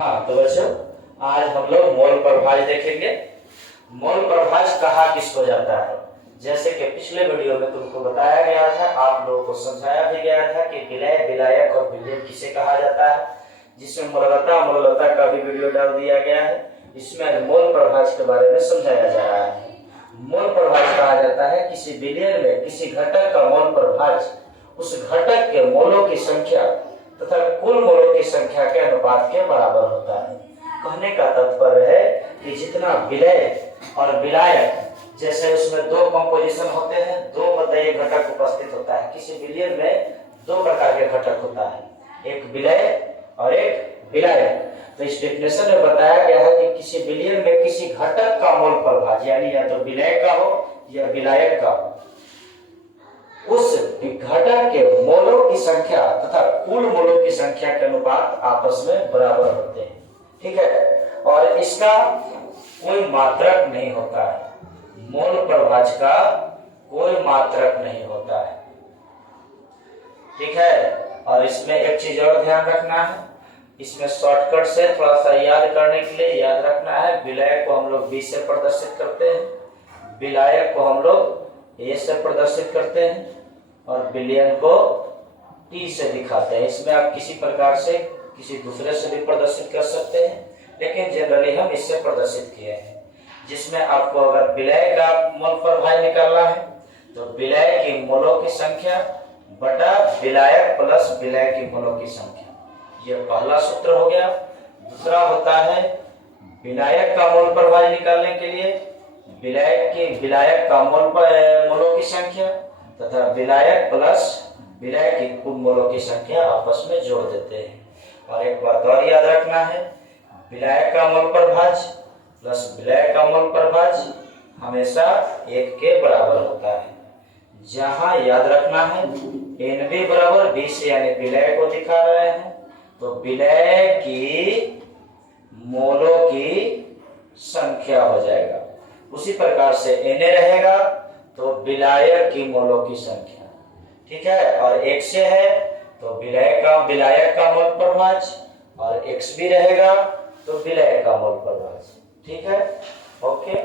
हाँ तो बच्चों, आज हम लोग मोल प्रभाज देखेंगे। मोल प्रभाज कहा किसको जाता है? जैसे कि पिछले वीडियो में तुमको बताया गया था, आप लोगों को समझाया भी गया था कि विलय, विलायक और विलयन किसे कहा जाता है, जिसमें मूललता का भी वीडियो डाल दिया गया है। इसमें मोल प्रभाज के बारे में समझाया जा रहा है। मोल प्रभाज कहा जाता है किसी विलयन में किसी घटक का मोल प्रभाज उस घटक के मोलों की संख्या तथा कुल मोलों की संख्या के अनुपात के बराबर होता है। कहने का तात्पर्य है कि जितना विलय और विलायक, जैसे उसमें दो कंपोजिशन होते हैं, दो बताइए घटक उपस्थित होता है। किसी विलयन में दो प्रकार के घटक होता है, एक विलय और एक विलायक। तो इस डेफिनेशन में बताया गया है कि किसी विलयन में किसी घटक का मोल प्रभाज, यानी या तो विलय का हो या विलायक का, उस घटक के मोलों की संख्या तथा कुल मोलों की संख्या के अनुपात आपस में बराबर होते हैं। ठीक है, और इसका कोई मात्रक नहीं होता है। मोल प्रभाज का कोई मात्रक नहीं होता है। ठीक है, और इसमें एक चीज और ध्यान रखना है, इसमें शॉर्टकट से थोड़ा सा याद करने के लिए याद रखना है। विलय को हम लोग बी से प्रदर्शित करते हैं, विलायक को हम लोग ए से प्रदर्शित करते हैं और विलयन को टी से दिखाते हैं। इसमें आप किसी प्रकार से किसी दूसरे से भी प्रदर्शित कर सकते हैं, लेकिन जनरली हम इससे प्रदर्शित किए हैं। जिसमें आपको अगर विलय का मोल प्रभाज निकालना है तो विलय की मोलों की संख्या बटा विलायक प्लस विलय की मोलों की संख्या, यह पहला सूत्र हो गया। दूसरा होता है विलायक का मोल प्रभाज निकालने के लिए विलायक का मोलों की संख्या तथा विलायक प्लस विलय की कुल मोलों की संख्या आपस में जोड़ देते हैं। और एक बात और याद रखना है, विलायक का मोल प्रभाज प्लस विलय का मोल प्रभाज हमेशा एक के बराबर होता है। जहां याद रखना है NB बराबर 20, यानी विलय को दिखा रहे हैं, तो विलय की मोलों की संख्या हो जाएगा। उसी प्रकार से Na रहेगा तो विलायक की मोलों की संख्या। ठीक है, और एक से है तो विलायक का मोल प्रभाज, और x भी रहेगा तो विलय का मोल प्रभाज। ठीक है, ओके।